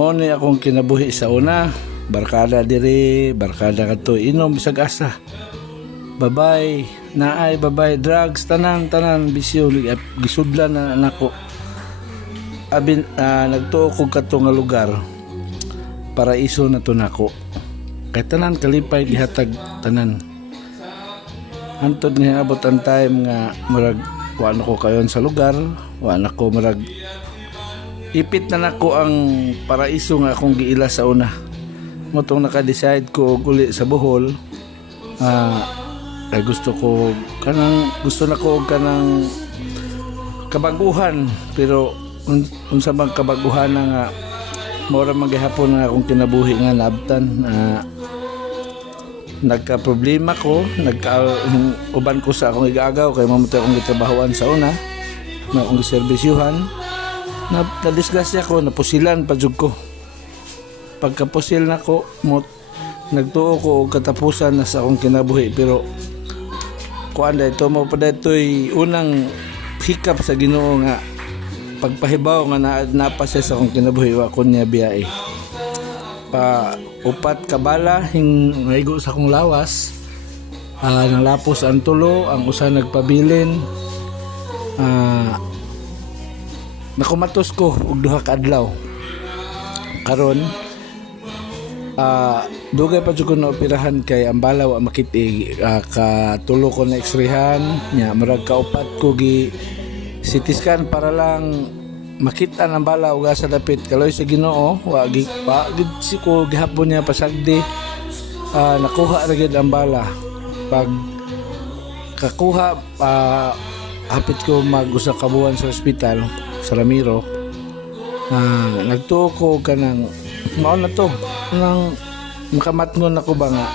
Mao ni akong kinabuhi sa una, barkada diri, barkada kadto inom bisag asa. Babay, naay babay, drugs, tanan bisyo gisudlan na nako. Abin nagtuo ko kadto nga lugar. Paraiso na to nako. Kay tanan kalipay gihatag tanan. Antod nga abot ang time nga murag wa na ko kayon sa lugar, wa na ko murag ipit na nako ang paraiso nga akong giila sa una. Motong naka-decide ko uli sa Bohol. Ay gusto na ko kanang kabaguhan, pero unsa bang kabaguhan na nga mura magihapon nga akong kinabuhi nga naabtan. Nagka-problema ko, uban ko sa akong igagaw kay mamatay akong gitrabahoan sa una, na akong giserbisyuhan. Na-disgrasya ko, napusilan pa jud ko. Pagkapusil na ko, nagtuo ko og katapusan na sa akong kinabuhi, pero kuan ito mo pa ditoy unang hikap sa Ginoo nga pagpahibaw nga napasya sa akong kinabuhi wa ko niya biyae. Pa upat kabala hingigo sa akong lawas, nalapos ang tulo, ang usa nagpabilin. Nakumatos ko og duha ka adlaw. Karon dugay pa jud ko na operahan kay ang bala wa makit katulo ko na x-rayhan nya murag kaupat ko gi CT scan para lang makita ang bala ug asa dapit kaloy sa Ginoo wa gid si ko gihapon niya pasagdi. Nakuha ra gid ang bala. Pag kakuha hapit ko mag-usa ka buwan sa ospital sa Ramiro. Nagtuo ko kanang mao na to nang makamatngon ako ba nga